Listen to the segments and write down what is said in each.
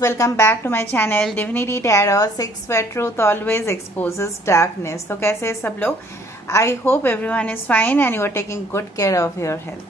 welcome back to my channel Divinity Tarot 6 where truth always exposes darkness। तो कैसे हैं सब लोग? I hope everyone is fine and you are taking good care of your health।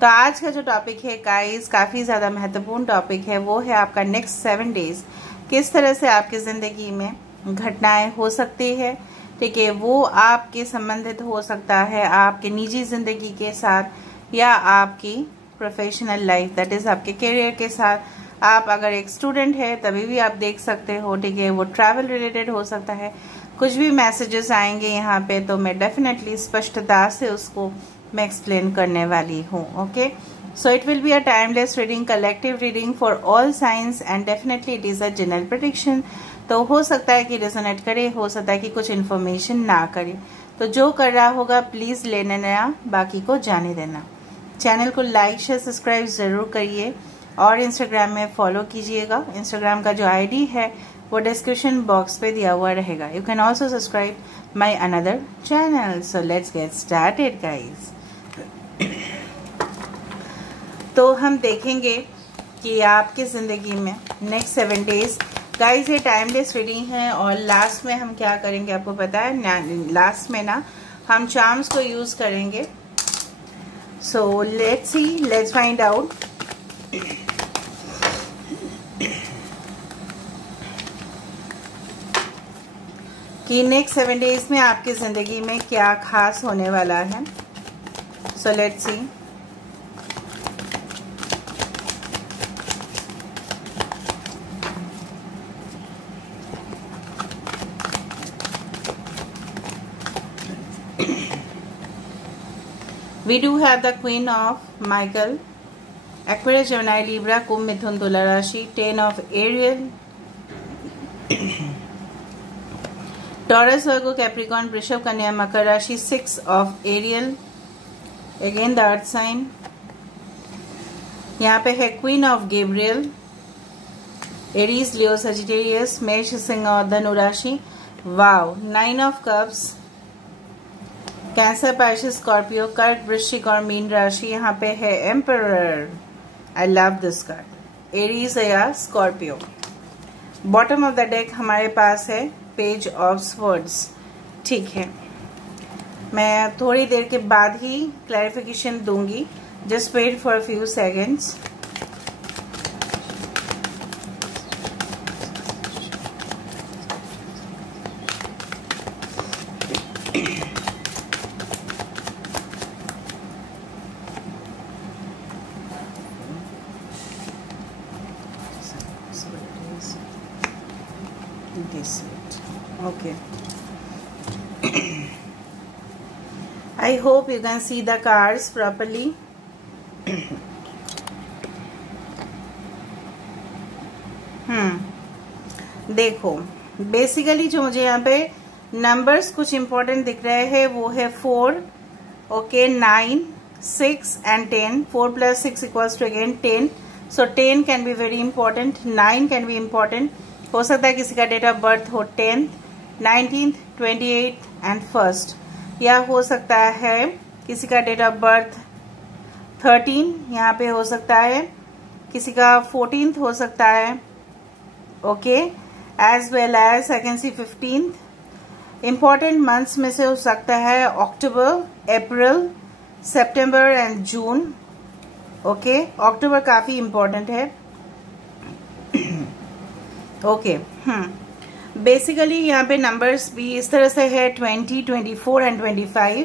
तो आज का जो टॉपिक है गाइस काफ़ी ज़्यादा महत्वपूर्ण टॉपिक है, वो है आपका नेक्स्ट 7 डेज किस तरह से आपकी ज़िंदगी में घटनाएं हो सकती है। ठीक है, वो आपके संबंधित हो सकता है आपके निजी ज़िंदगी के साथ या आपकी प्रोफेशनल लाइफ, दैट इज़ आपके करियर के साथ। आप अगर एक स्टूडेंट है तभी भी आप देख सकते हो। ठीक है, वो ट्रैवल रिलेटेड हो सकता है। कुछ भी मैसेजेस आएंगे यहाँ पे तो मैं डेफिनेटली स्पष्टता से उसको मैं एक्सप्लेन करने वाली हूँ। Okay, so it will be a timeless reading, collective reading for all science and definitely it is a general prediction. तो हो सकता है कि रेजोनेट करे, हो सकता है कि कुछ इन्फॉर्मेशन ना करे। तो जो कर रहा होगा प्लीज़ ले लेना, बाकी को जाने देना। चैनल को लाइक शेयर सब्सक्राइब ज़रूर करिए और इंस्टाग्राम में फॉलो कीजिएगा। इंस्टाग्राम का जो आईडी है वो डिस्क्रिप्शन बॉक्स पे दिया हुआ रहेगा। You can also subscribe my another channel. So let's get started guys. तो हम देखेंगे कि आपकी ज़िंदगी में नेक्स्ट 7 डेज गाइज ये टाइमलेस रीडिंग है। और लास्ट में हम क्या करेंगे आपको पता है, लास्ट में ना हम चार्म्स को यूज़ करेंगे। So let's see, let's find out कि नेक्स्ट 7 डेज में आपकी जिंदगी में क्या खास होने वाला है। So let's see. We do have the Queen of Michael, Aquarius, Gemini, Libra, कुंभ, मिथुन, तुला राशि, 10 of Ariel, Taurus, Virgo, Capricorn, वृषभ, कन्या, मकर राशि, 6 of Ariel, again the earth sign. यहाँ पे है queen of Gabriel, Aries, Leo, Sagittarius, मेष, सिंह और धनु राशि। Wow, 9 of cups, Cancer, Pisces, Scorpio, कर्क, वृश्चिक और मीन राशि। यहाँ पे है emperor, I love this card, Aries या Scorpio. Bottom of the deck हमारे पास है पेज ऑफ स्वर्ड्स। ठीक है, मैं थोड़ी देर के बाद ही क्लैरिफिकेशन दूंगी, just wait for few seconds. Okay. I hope you can see the cards properly. देखो, बेसिकली जो मुझे यहाँ पे नंबर्स कुछ इंपॉर्टेंट दिख रहे हैं वो है 4, okay, 9, 6 and 10। 4 + 6 = again 10. So 10 can be very important, 9 can be important. हो सकता है किसी का डेट ऑफ बर्थ हो 10th, 19th, 28th and 1st, या हो सकता है किसी का डेट ऑफ बर्थ 13 यहाँ पे हो सकता है, किसी का 14th हो सकता है, okay, as well as I can see 15th। Important months में से हो सकता है अक्टूबर, अप्रैल, सितंबर एंड जून। ओके, अक्टूबर काफी इंपॉर्टेंट है। ओके, बेसिकली यहाँ पे नंबर्स भी इस तरह से है 20, 24 एंड 25।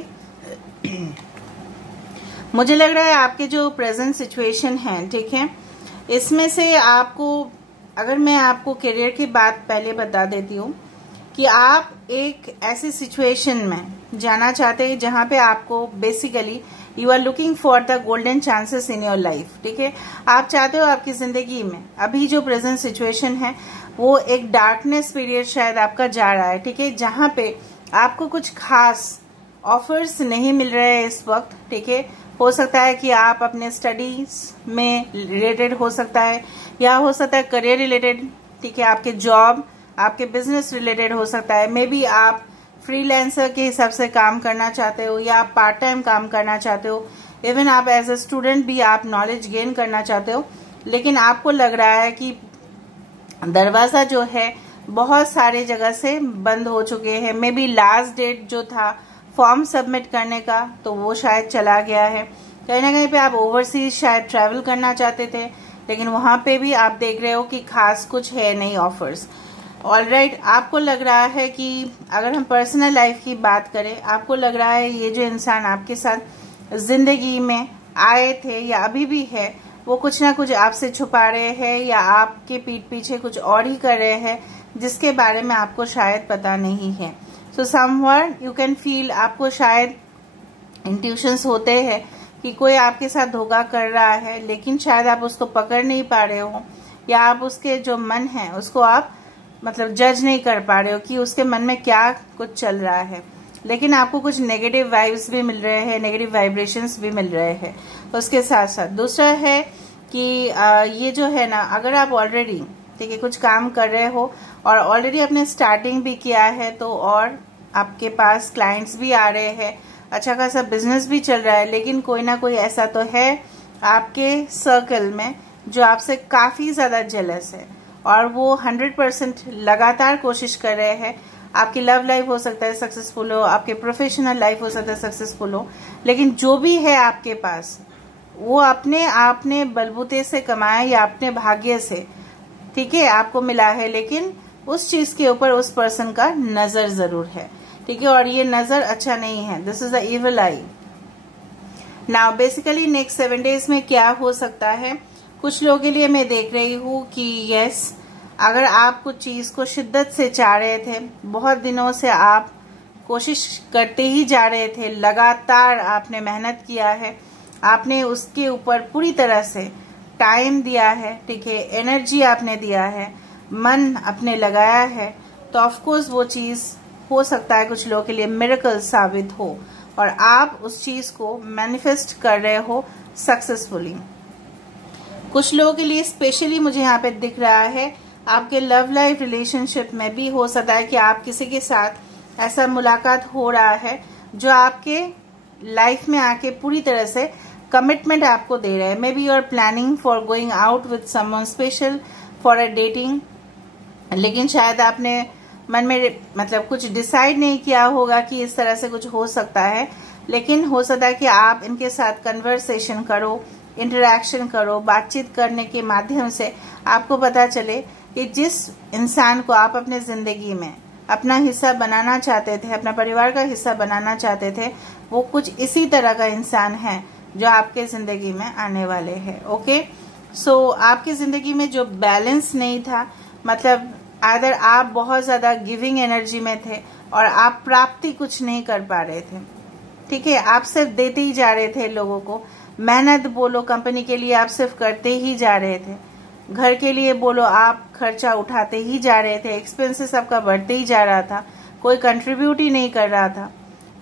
मुझे लग रहा है आपके जो प्रेजेंट सिचुएशन है, ठीक है, इसमें से आपको, अगर मैं आपको करियर की बात पहले बता देती हूँ कि आप एक ऐसी सिचुएशन में जाना चाहते हैं जहाँ पे आपको basically you are looking for the golden chances in your life. ठीक है, आप चाहते हो आपकी जिंदगी में अभी जो प्रेजेंट सिचुएशन है वो एक डार्कनेस पीरियड शायद आपका जा रहा है। ठीक है, जहाँ पे आपको कुछ खास ऑफर्स नहीं मिल रहे हैं इस वक्त। ठीक है, हो सकता है कि आप अपने स्टडीज में रिलेटेड हो सकता है, या हो सकता है करियर रिलेटेड। ठीक है, आपके जॉब, आपके बिजनेस रिलेटेड हो सकता है। मे बी आप फ्रीलांसर के हिसाब से काम करना चाहते हो या आप पार्ट टाइम काम करना चाहते हो। इवन आप एज ए स्टूडेंट भी आप नॉलेज गेन करना चाहते हो, लेकिन आपको लग रहा है कि दरवाजा जो है बहुत सारे जगह से बंद हो चुके हैं। मे बी लास्ट डेट जो था फॉर्म सबमिट करने का तो वो शायद चला गया है। कहीं ना कहीं पे आप ओवरसीज शायद ट्रैवल करना चाहते थे, लेकिन वहां पे भी आप देख रहे हो कि खास कुछ है नहीं ऑफर्स। ऑलराइट, आपको लग रहा है कि अगर हम पर्सनल लाइफ की बात करें, आपको लग रहा है ये जो इंसान आपके साथ जिंदगी में आए थे या अभी भी है, वो कुछ ना कुछ आपसे छुपा रहे हैं या आपके पीठ पीछे कुछ और ही कर रहे हैं जिसके बारे में आपको शायद पता नहीं है। So someone you can feel, आपको शायद इंट्यूशंस होते हैं कि कोई आपके साथ धोखा कर रहा है, लेकिन शायद आप उसको पकड़ नहीं पा रहे हो, या आप उसके जो मन है उसको आप मतलब जज नहीं कर पा रहे हो कि उसके मन में क्या कुछ चल रहा है। लेकिन आपको कुछ नेगेटिव वाइब्स भी मिल रहे हैं, नेगेटिव वाइब्रेशंस भी मिल रहे हैं। उसके साथ साथ दूसरा है कि ये जो है ना, अगर आप ऑलरेडी ठीक है कुछ काम कर रहे हो और ऑलरेडी आपने स्टार्टिंग भी किया है, तो और आपके पास क्लाइंट्स भी आ रहे हैं, अच्छा खासा बिजनेस भी चल रहा है, लेकिन कोई ना कोई ऐसा तो है आपके सर्कल में जो आपसे काफी ज्यादा जेलस है और वो 100% लगातार कोशिश कर रहे हैं। आपकी लव लाइफ हो सकता है सक्सेसफुल हो, आपके प्रोफेशनल लाइफ हो सकता है सक्सेसफुल हो, लेकिन जो भी है आपके पास वो अपने आपने बलबूते से कमाया या अपने भाग्य से ठीक है आपको मिला है, लेकिन उस चीज के ऊपर उस पर्सन का नजर जरूर है। ठीक है, और ये नजर अच्छा नहीं है। This is the evil I. Now basically next 7 days में क्या हो सकता है, कुछ लोगों के लिए मैं देख रही हूँ कि यस, अगर आप कुछ चीज को शिद्दत से चाह रहे थे, बहुत दिनों से आप कोशिश करते ही जा रहे थे, लगातार आपने मेहनत किया है, आपने उसके ऊपर पूरी तरह से टाइम दिया है, ठीक है, एनर्जी आपने दिया है, मन अपने लगाया है, तो ऑफकोर्स वो चीज हो सकता है कुछ लोगों के लिए मिरेकल साबित हो और आप उस चीज को मैनिफेस्ट कर रहे हो सक्सेसफुली। कुछ लोगों के लिए स्पेशली मुझे यहाँ पे दिख रहा है आपके लव लाइफ रिलेशनशिप में भी हो सकता है कि आप किसी के साथ ऐसा मुलाकात हो रहा है जो आपके लाइफ में आके पूरी तरह से कमिटमेंट आपको दे रहा है। Maybe you are planning for going out with someone special for a dating, लेकिन शायद आपने मन में मतलब कुछ डिसाइड नहीं किया होगा कि इस तरह से कुछ हो सकता है, लेकिन हो सकता है कि आप इनके साथ कन्वर्सेशन करो, इंटरेक्शन करो, बातचीत करने के माध्यम से आपको पता चले कि जिस इंसान को आप अपने जिंदगी में अपना हिस्सा बनाना चाहते थे, अपना परिवार का हिस्सा बनाना चाहते थे, वो कुछ इसी तरह का इंसान है जो आपके जिंदगी में आने वाले हैं। ओके, सो आपकी जिंदगी में जो बैलेंस नहीं था, मतलब आदर आप बहुत ज्यादा गिविंग एनर्जी में थे और आप प्राप्ति कुछ नहीं कर पा रहे थे। ठीक है, आप सिर्फ देते ही जा रहे थे लोगों को, मेहनत बोलो कंपनी के लिए आप सिर्फ करते ही जा रहे थे, घर के लिए बोलो आप खर्चा उठाते ही जा रहे थे, एक्सपेंसेस आपका बढ़ते ही जा रहा था, कोई कंट्रीब्यूट ही नहीं कर रहा था।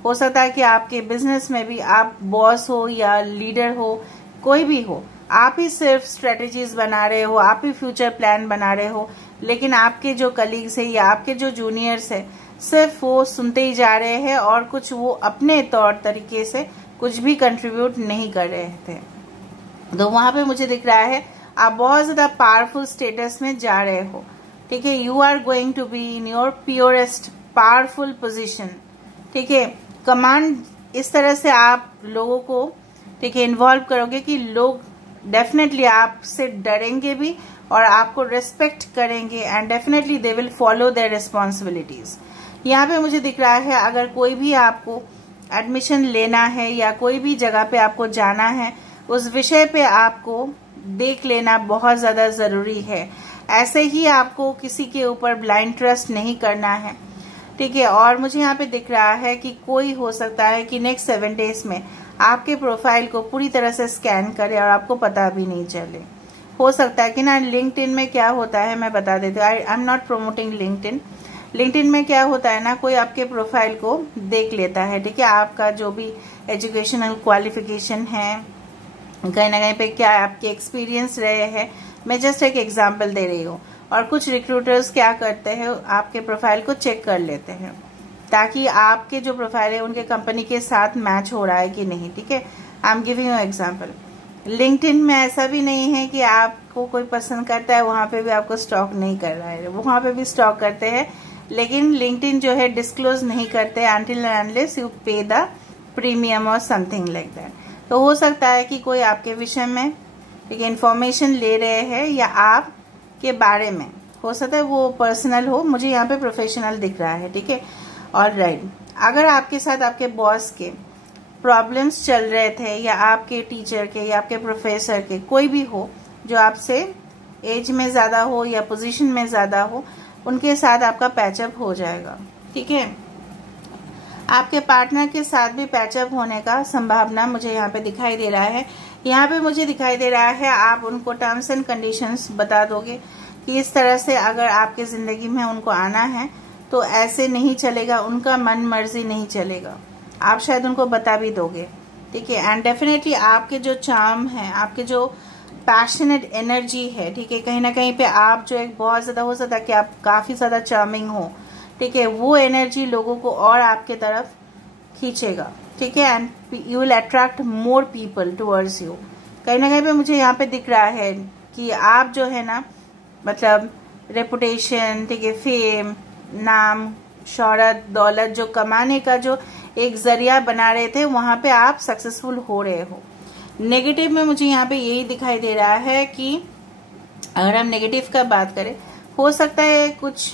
हो सकता है कि आपके बिजनेस में भी आप बॉस हो या लीडर हो, कोई भी हो, आप ही सिर्फ स्ट्रेटेजीज बना रहे हो, आप ही फ्यूचर प्लान बना रहे हो, लेकिन आपके जो कलीग्स है या आपके जो जूनियर्स है सिर्फ वो सुनते ही जा रहे हैं और कुछ वो अपने तौर तरीके से कुछ भी कंट्रीब्यूट नहीं कर रहे थे। तो वहां पे मुझे दिख रहा है आप बहुत ज्यादा पावरफुल स्टेटस में जा रहे हो। ठीक है, you are going to be in your purest powerful position. ठीक है, कमांड इस तरह से आप लोगों को ठीक है इन्वॉल्व करोगे कि लोग डेफिनेटली आपसे डरेंगे भी और आपको रेस्पेक्ट करेंगे and definitely they will follow their responsibilities. यहाँ पे मुझे दिख रहा है अगर कोई भी आपको एडमिशन लेना है या कोई भी जगह पे आपको जाना है, उस विषय पे आपको देख लेना बहुत ज्यादा जरूरी है। ऐसे ही आपको किसी के ऊपर ब्लाइंड ट्रस्ट नहीं करना है। ठीक है, और मुझे यहाँ पे दिख रहा है कि कोई हो सकता है कि नेक्स्ट 7 डेज में आपके प्रोफाइल को पूरी तरह से स्कैन करे और आपको पता भी नहीं चले। हो सकता है कि ना लिंक्डइन में क्या होता है मैं बता देती हूँ, आई am not promoting LinkedIn. LinkedIn में क्या होता है ना, कोई आपके प्रोफाइल को देख लेता है। ठीक है, आपका जो भी एजुकेशनल क्वालिफिकेशन है, कहीं ना कहीं पे क्या आपके एक्सपीरियंस रहे हैं, मैं जस्ट एक एग्जांपल दे रही हूँ। और कुछ रिक्रूटर्स क्या करते हैं, आपके प्रोफाइल को चेक कर लेते हैं ताकि आपके जो प्रोफाइल है उनके कंपनी के साथ मैच हो रहा है कि नहीं। ठीक है, I am giving you example. LinkedIn में ऐसा भी नहीं है कि आप को कोई पसंद करता है वहां पे भी आपको स्टॉक नहीं कर रहा है, वहां पे भी स्टॉक करते हैं, लेकिन लिंक्डइन जो है डिस्क्लोज नहीं करते until and unless you pay the premium और समथिंग लाइक दैट। तो हो सकता है कि कोई आपके विषय में ठीक है इंफॉर्मेशन ले रहे हैं या आपके बारे में, हो सकता है वो पर्सनल हो, मुझे यहाँ पे प्रोफेशनल दिख रहा है। ठीक है, ऑलराइट। अगर आपके साथ आपके बॉस के प्रॉब्लम्स चल रहे थे या आपके टीचर के या आपके प्रोफेसर के, कोई भी हो जो आपसे एज में ज्यादा हो या पोजीशन में ज्यादा हो, उनके साथ आपका पैचअप हो जाएगा। ठीक है, आपके पार्टनर के साथ भी पैचअप होने का संभावना मुझे यहाँ पे दिखाई दे रहा है। यहाँ पे मुझे दिखाई दे रहा है आप उनको टर्म्स एंड कंडीशंस बता दोगे कि इस तरह से अगर आपके जिंदगी में उनको आना है तो ऐसे नहीं चलेगा, उनका मन मर्जी नहीं चलेगा, आप शायद उनको बता भी दोगे। ठीक है, एंड डेफिनेटली आपके जो चार्म है, आपके जो पैशनेट एनर्जी है, ठीक है, कहीं ना कहीं पे आप जो एक बहुत ज्यादा, हो सकता है कि आप काफी ज्यादा चार्मिंग हो, ठीक है, वो एनर्जी लोगों को और आपके तरफ खींचेगा। ठीक है, and you will attract more people towards you. कहीं ना कहीं पे मुझे यहाँ पे दिख रहा है कि आप जो है ना, मतलब रेपुटेशन, ठीक है, फेम, नाम, शोहरत, दौलत जो कमाने का जो एक जरिया बना रहे थे, वहां पे आप सक्सेसफुल हो रहे हो। नेगेटिव में मुझे यहाँ पे यही दिखाई दे रहा है कि अगर हम नेगेटिव का बात करें, हो सकता है कुछ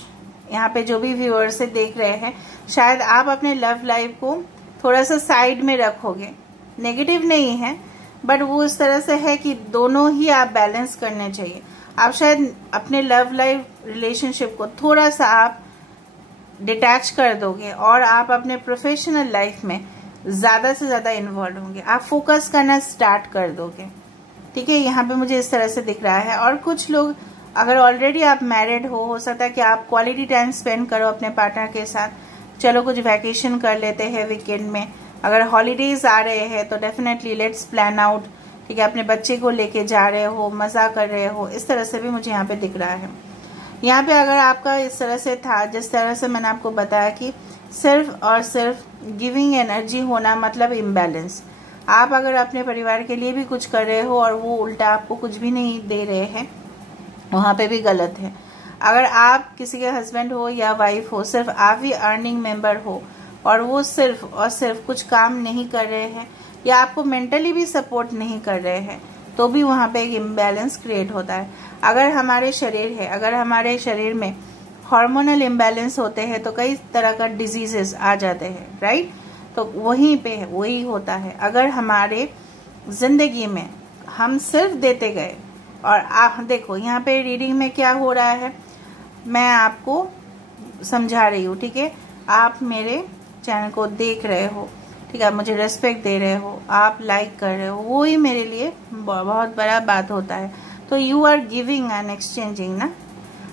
यहाँ पे जो भी व्यूअर्स से देख रहे हैं, शायद आप अपने लव लाइफ को थोड़ा सा साइड में रखोगे। नेगेटिव नहीं है, बट वो इस तरह से है कि दोनों ही आप बैलेंस करने चाहिए। आप शायद अपने लव लाइफ रिलेशनशिप को थोड़ा सा आप डिटैच कर दोगे और आप अपने प्रोफेशनल लाइफ में ज्यादा से ज्यादा इन्वॉल्व होंगे, आप फोकस करना स्टार्ट कर दोगे। ठीक है, यहाँ पे मुझे इस तरह से दिख रहा है। और कुछ लोग, अगर ऑलरेडी आप मैरिड हो सकता है कि आप क्वालिटी टाइम स्पेंड करो अपने पार्टनर के साथ, चलो कुछ वैकेशन कर लेते हैं वीकेंड में, अगर हॉलीडेज आ रहे हैं तो डेफिनेटली लेट्स प्लान आउट। ठीक है, अपने बच्चे को लेके जा रहे हो, मजा कर रहे हो, इस तरह से भी मुझे यहाँ पे दिख रहा है। यहाँ पे अगर आपका इस तरह से था, जिस तरह से मैंने आपको बताया कि सिर्फ और सिर्फ गिविंग एनर्जी होना मतलब इम्बैलेंस, आप अगर अपने परिवार के लिए भी कुछ कर रहे हो और वो उल्टा आपको कुछ भी नहीं दे रहे हैं, वहां पे भी गलत है। अगर आप किसी के हस्बैंड हो या वाइफ हो, सिर्फ आप ही अर्निंग मेंबर हो और वो सिर्फ और सिर्फ कुछ काम नहीं कर रहे हैं या आपको मेंटली भी सपोर्ट नहीं कर रहे हैं, तो भी वहां पे एक इम्बैलेंस क्रिएट होता है। अगर हमारे शरीर है, अगर हमारे शरीर में हार्मोनल इम्बैलेंस होते हैं तो कई तरह का डिजीजेस आ जाते हैं, राइट। तो वहीं पे वही होता है। अगर हमारे जिंदगी में हम सिर्फ देते गए, और आप देखो यहाँ पे रीडिंग में क्या हो रहा है, मैं आपको समझा रही हूँ। ठीक है, आप मेरे चैनल को देख रहे हो, ठीक है, आप मुझे रेस्पेक्ट दे रहे हो, आप लाइक कर रहे हो, वो ही मेरे लिए बहुत बड़ा बात होता है। तो you are giving and exchanging ना।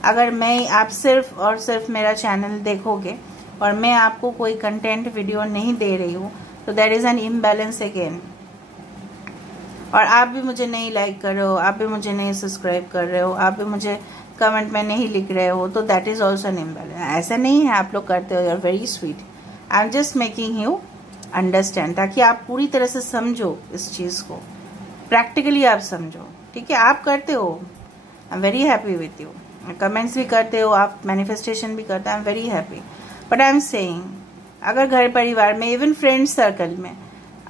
अगर मैं, आप सिर्फ और सिर्फ मेरा चैनल देखोगे और मैं आपको कोई कंटेंट वीडियो नहीं दे रही हूँ, तो there is an imbalance again. और आप भी मुझे नहीं लाइक कर रहे हो, आप भी मुझे नहीं सब्सक्राइब कर रहे हो, आप भी मुझे कमेंट में नहीं लिख रहे हो, तो that is also an imbalance. ऐसा नहीं है आप लोग करते हो, you are very sweet. I am just making you understand, ताकि आप पूरी तरह से समझो इस चीज को, प्रैक्टिकली आप समझो। ठीक है, आप करते हो, I am very happy with you, comments भी करते हो, आप मैनिफेस्टेशन भी करते हो, I am very happy. But I am saying, अगर घर परिवार में, इवन फ्रेंड सर्कल में,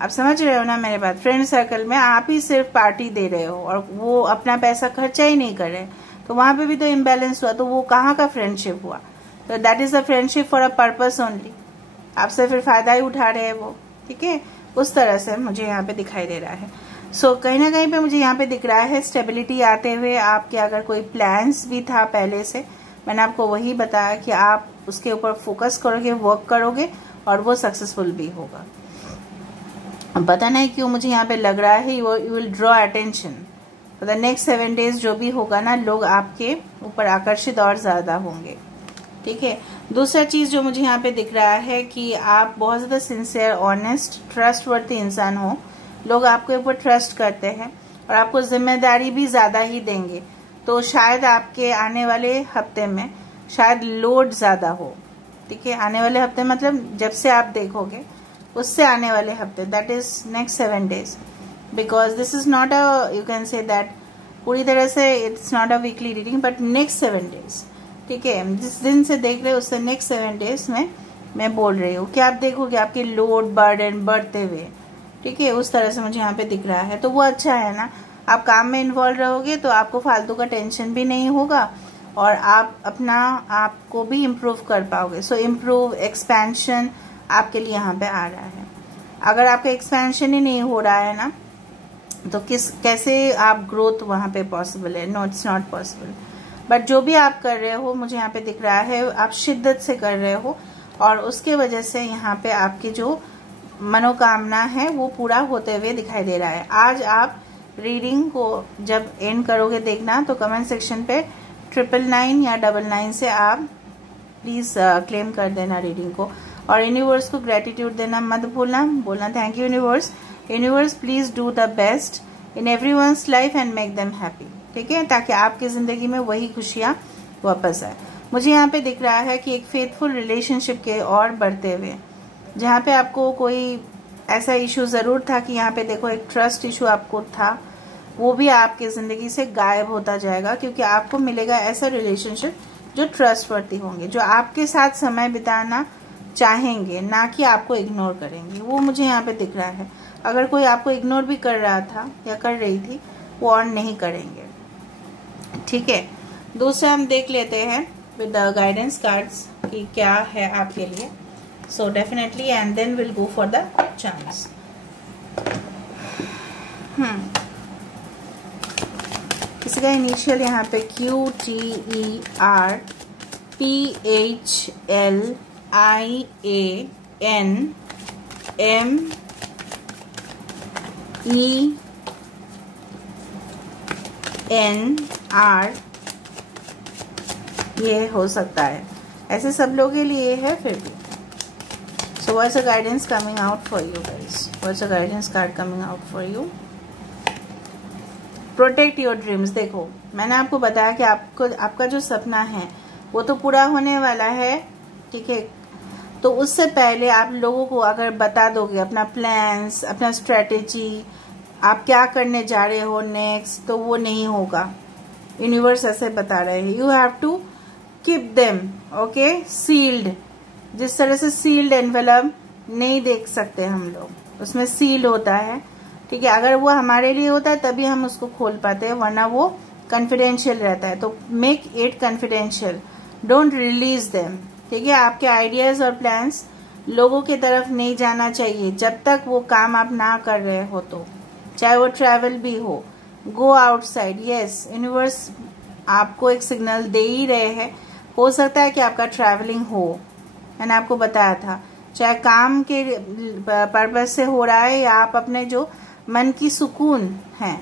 आप समझ रहे हो ना मेरे बात, फ्रेंड सर्कल में आप ही सिर्फ पार्टी दे रहे हो और वो अपना पैसा खर्चा ही नहीं कर रहे, तो वहां पे भी तो इम्बैलेंस हुआ। तो वो कहाँ का फ्रेंडशिप हुआ? तो that is a friendship for a purpose only, आपसे फिर फायदा ही उठा रहे हैं वो। ठीक है, उस तरह से मुझे यहाँ पे दिखाई दे रहा है। सो कहीं ना कहीं पे मुझे यहाँ पे दिख रहा है स्टेबिलिटी आते हुए। आपके अगर कोई प्लान्स भी था पहले से, मैंने आपको वही बताया कि आप उसके ऊपर फोकस करोगे, वर्क करोगे और वो सक्सेसफुल भी होगा। पता नहीं क्यों मुझे यहाँ पे लग रहा है you will draw attention for the next 7 days। जो भी होगा ना, लोग आपके ऊपर आकर्षित और ज्यादा होंगे। ठीक है, दूसरा चीज जो मुझे यहाँ पे दिख रहा है कि आप बहुत ज्यादा सिंसियर, ऑनेस्ट, ट्रस्टवर्थी इंसान हो। लोग आपके ऊपर ट्रस्ट करते हैं और आपको जिम्मेदारी भी ज्यादा ही देंगे। तो शायद आपके आने वाले हफ्ते में शायद लोड ज्यादा हो। ठीक है, आने वाले हफ्ते मतलब जब से आप देखोगे उससे आने वाले हफ्ते, that is next 7 days, because this is not a, you can say that पूरी तरह से it's not a weekly reading, but next 7 days, ठीक है, जिस दिन से देख रहे हो उससे नेक्स्ट 7 डेज में मैं बोल रही हूँ कि आप देखोगे आपके लोड बर्डन बढ़ते हुए, ठीक है, उस तरह से मुझे यहाँ पे दिख रहा है। तो वो अच्छा है ना, आप काम में इन्वॉल्व रहोगे तो आपको फालतू का टेंशन भी नहीं होगा और आप अपना आपको भी इम्प्रूव कर पाओगे। सो इम्प्रूव, एक्सपेंशन आपके लिए यहाँ पे आ रहा है। अगर आपका एक्सपेंशन ही नहीं हो रहा है ना, तो कैसे आप ग्रोथ वहाँ पे पॉसिबल है? No, it's not possible. But जो भी आप कर रहे हो, मुझे यहाँ पे दिख रहा है आप शिद्दत से कर रहे हो और उसके वजह से यहाँ पे आपकी जो मनोकामना है वो पूरा होते हुए दिखाई दे रहा है। आज आप रीडिंग को जब एंड करोगे देखना, तो कमेंट सेक्शन पे 999 या 99 से आप प्लीज क्लेम कर देना रीडिंग को। और यूनिवर्स को ग्रेटिट्यूड देना मत भूलना, बोलना thank you universe, universe please do the best in everyone's life and make them happy, ठीक है, ताकि आपकी जिंदगी में वही खुशियां वापस आए। मुझे यहाँ पे दिख रहा है कि एक फेथफुल रिलेशनशिप के और बढ़ते हुए, जहाँ पे आपको कोई ऐसा इशू जरूर था कि यहाँ पे देखो एक ट्रस्ट इशू आपको था, वो भी आपकी जिंदगी से गायब होता जाएगा, क्योंकि आपको मिलेगा ऐसा रिलेशनशिप जो ट्रस्टवर्दी होंगे, जो आपके साथ समय बिताना चाहेंगे, ना कि आपको इग्नोर करेंगे। वो मुझे यहाँ पे दिख रहा है। अगर कोई आपको इग्नोर भी कर रहा था या कर रही थी, वो और नहीं करेंगे, ठीक है। दूसरा हम देख लेते हैं विद द गाइडेंस कार्ड्स कि क्या है आपके लिए। So definitely and then will go for the chance. किसी का इनिशियल यहाँ पे QTERPHLIANMENR, ये हो सकता है, ऐसे सब लोगों के लिए है फिर भी। So what's the guidance coming out for you guys? What's the guidance card coming out for you? Protect your dreams। देखो, मैंने आपको बताया कि आपका जो सपना है वो तो पूरा होने वाला है, ठीक है। तो उससे पहले आप लोगों को अगर बता दोगे अपना प्लान्स, अपना स्ट्रेटेजी, आप क्या करने जा रहे हो नेक्स्ट, तो वो नहीं होगा। यूनिवर्स ऐसे बता रहे हैं, you have to keep them okay sealed. जिस तरह से सील्ड एनवेलप नहीं देख सकते हम लोग, उसमें सील होता है, ठीक है। अगर वो हमारे लिए होता है तभी हम उसको खोल पाते हैं, वरना वो कॉन्फिडेंशियल रहता है। तो make it confidential, don't release them, ठीक है। आपके आइडियाज और प्लान्स लोगों की तरफ नहीं जाना चाहिए जब तक वो काम आप ना कर रहे हो, तो चाहे वो ट्रैवल भी हो। Go outside. यस, यूनिवर्स आपको एक सिग्नल दे ही रहे हैं। हो सकता है कि आपका ट्रैवलिंग हो, मैंने आपको बताया था, चाहे काम के पर्पज से हो रहा है या आप अपने जो मन की सुकून है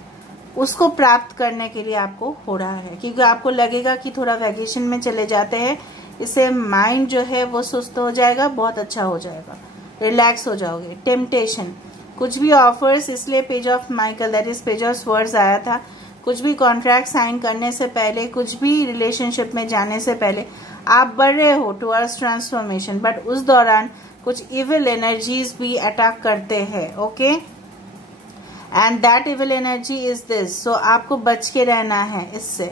उसको प्राप्त करने के लिए आपको हो रहा है, क्योंकि आपको लगेगा कि थोड़ा वैकेशन में चले जाते हैं, इससे माइंड जो है वो सुस्त हो जाएगा, बहुत अच्छा हो जाएगा, रिलैक्स हो जाओगे। टेम्पटेशन, कुछ भी ऑफर्स, इसलिए page of Michael that is page of swords आया था। कुछ भी कॉन्ट्रैक्ट साइन करने से पहले, कुछ भी रिलेशनशिप में जाने से पहले आप बढ़ रहे हो टुवर्ड्स ट्रांसफॉर्मेशन, बट उस दौरान कुछ इविल एनर्जीज भी अटैक करते हैं, okay, and that evil energy is this. So आपको बच के रहना है इससे,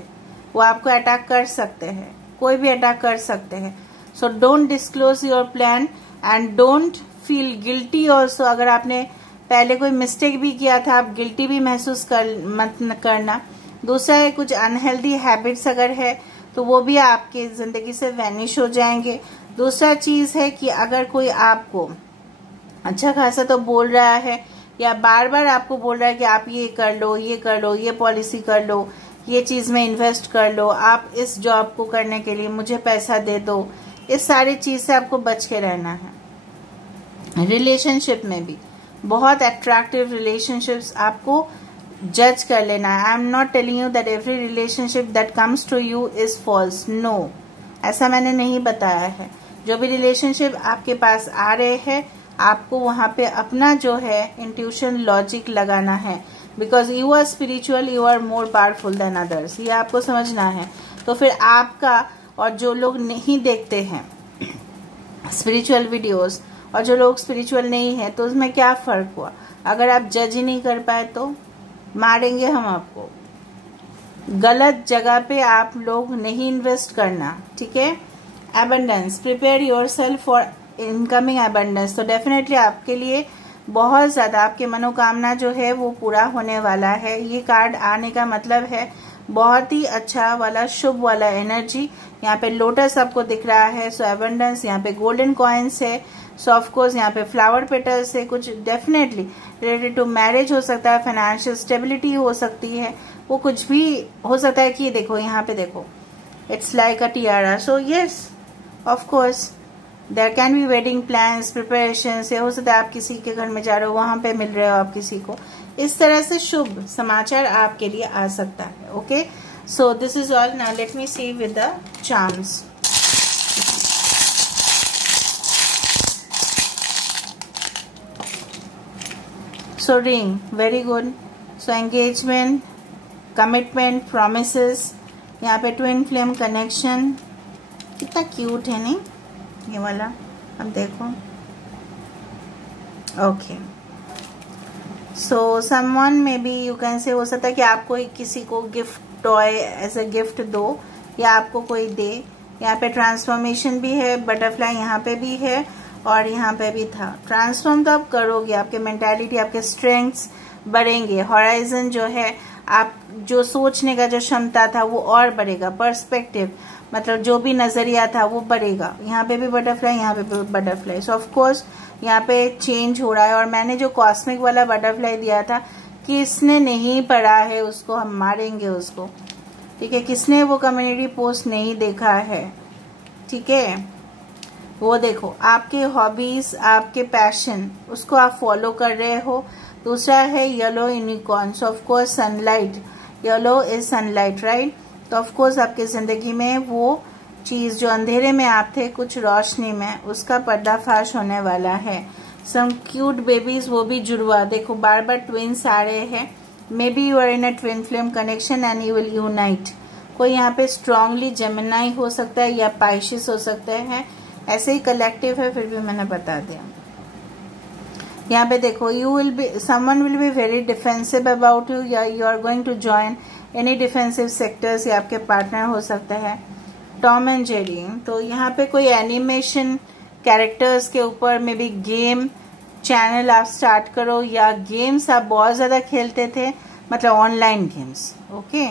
वो आपको अटैक कर सकते हैं, कोई भी अटैक कर सकते हैं। So don't disclose your plan and don't feel guilty also. अगर आपने पहले कोई मिस्टेक भी किया था, आप गिल्टी भी महसूस मत करना। दूसरा है, कुछ अनहेल्दी हैबिट्स अगर है तो वो भी आपकी जिंदगी से वैनिश हो जाएंगे। दूसरा चीज है कि अगर कोई आपको अच्छा खासा तो बोल रहा है या बार बार आपको बोल रहा है कि आप ये कर लो, ये कर लो, ये पॉलिसी कर लो, ये चीज में इन्वेस्ट कर लो, आप इस जॉब को करने के लिए मुझे पैसा दे दो, इस सारी चीज से आपको बच के रहना है। रिलेशनशिप में भी बहुत अट्रैक्टिव रिलेशनशिप्स आपको जज कर लेना है। I am not telling you that every relationship that comes to you is false, no, ऐसा मैंने नहीं बताया है। जो भी रिलेशनशिप आपके पास आ रहे हैं, आपको वहां पे अपना जो है इंट्यूशन, लॉजिक लगाना है, because you are spiritual, you are more powerful than others, ये आपको समझना है। तो फिर आपका, और जो लोग नहीं देखते हैं स्पिरिचुअल वीडियोस और जो लोग स्पिरिचुअल नहीं है, तो उसमें क्या फर्क हुआ? अगर आप जज ही नहीं कर पाए तो मारेंगे हम आपको, गलत जगह पे आप लोग नहीं इन्वेस्ट करना, ठीक है। Abundance, prepare yourself for incoming abundance, तो डेफिनेटली आपके लिए बहुत ज़्यादा आपके मनोकामना जो है वो पूरा होने वाला है। ये कार्ड आने का मतलब है बहुत ही अच्छा वाला शुभ वाला एनर्जी। यहाँ पे लोटस आपको दिख रहा है, सो एबंडेंस। यहाँ पे गोल्डन कॉइन्स है, सो ऑफ कोर्स यहाँ पे फ्लावर पेटल्स है। कुछ डेफिनेटली रिलेटेड टू मैरिज हो सकता है, फाइनेंशियल स्टेबिलिटी हो सकती है, वो कुछ भी हो सकता है। कि देखो यहाँ पे देखो, it's like a tiara, so yes of course there can be wedding plans, preparation. से हो सकता है आप किसी के घर में जा रहे हो, वहां पे मिल रहे हो आप किसी को, इस तरह से शुभ समाचार आपके लिए आ सकता है। Okay, so this is all. Now let me see with the charms. So ring, very good. So engagement, commitment, promises. यहाँ पे ट्विन फ्लेम कनेक्शन, कितना क्यूट है नहीं ये वाला, अब देखो। Okay, so someone maybe you can say, हो सकता है कि आप कोई किसी को gift, toy as a gift दो या आपको कोई दे। यहाँ पे ट्रांसफॉर्मेशन भी है, बटरफ्लाई यहाँ पे भी है और यहाँ पे भी था। ट्रांसफॉर्म तो आप करोगे, आपके मेंटालिटी, आपके स्ट्रेंथ्स बढ़ेंगे। हॉराइजन जो है, आप जो सोचने का जो क्षमता था वो और बढ़ेगा। पर्सपेक्टिव मतलब जो भी नजरिया था वो बढ़ेगा। यहाँ पे भी बटरफ्लाई, यहाँ पे भी बटरफ्लाई। सो ऑफ कोर्स यहाँ पे चेंज हो रहा है। और मैंने जो कॉस्मिक वाला बटरफ्लाई दिया था, किसने नहीं पढ़ा है उसको हम मारेंगे उसको, ठीक है। किसने वो कम्युनिटी पोस्ट नहीं देखा है, ठीक है, वो देखो। आपके हॉबीज, आपके पैशन, उसको आप फॉलो कर रहे हो। दूसरा है yellow unicorn, so of course sunlight, yellow is sunlight, right. तो ऑफ कोर्स आपकी जिंदगी में वो चीज जो अंधेरे में आप थे, कुछ रोशनी में, उसका पर्दाफाश होने वाला है। सम क्यूट बेबीज, वो भी जुड़वा, देखो बार बार ट्विन्स आ रहे हैं। Maybe you are in a twin flame connection and you will unite. कोई यहाँ पे स्ट्रांगली जेमिनाई हो सकता है या पाइशिस हो सकता है, ऐसे ही कलेक्टिव है, फिर भी मैंने बता दिया। यहाँ पे देखो, you will be, someone will be very defensive about you, या you are going to join any defensive sectors, या आपके पार्टनर हो सकता है। टॉम एंड जेरी, तो यहाँ पे कोई एनिमेशन कैरेक्टर्स के ऊपर में भी गेम चैनल आप स्टार्ट करो, या गेम्स आप बहुत ज्यादा खेलते थे, मतलब online games. Okay,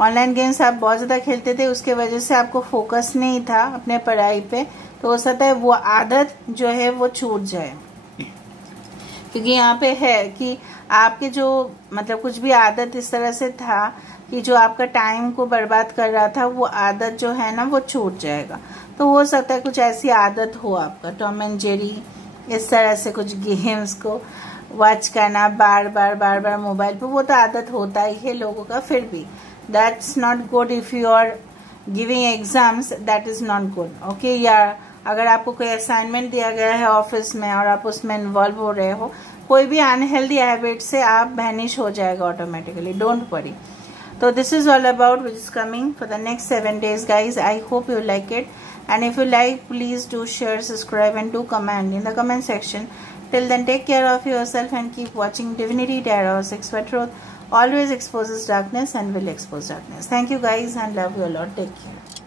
online games आप बहुत ज्यादा खेलते थे, उसके वजह से आपको फोकस नहीं था अपने पढ़ाई पे, तो हो सकता है वो आदत जो है वो छूट जाए। क्योंकि यहाँ पे है कि आपके जो मतलब कुछ भी आदत इस तरह से था कि जो आपका टाइम को बर्बाद कर रहा था, वो आदत जो है ना वो छूट जाएगा। तो हो सकता है कुछ ऐसी आदत हो आपका, टॉम एंड जेरी, इस तरह से कुछ गेम्स को वॉच करना बार बार मोबाइल पे, वो तो आदत होता ही है लोगों का। फिर भी that's not good. If you are giving exams, that is not good. Okay, या अगर आपको कोई असाइनमेंट दिया गया है ऑफिस में और आप उसमें इन्वॉल्व हो रहे हो, कोई भी अनहेल्दी हैबिट से आप वैनिश हो जाएगा automatically, don't worry. So this is all about which is coming for the next 7 days, guys. I hope you like it, and if you like, please do share, subscribe, and do comment in the comment section. Till then, take care of yourself and keep watching Divinity Tarot 6 for Truth. Always exposes darkness and will expose darkness. Thank you, guys, and love you a lot. Take care.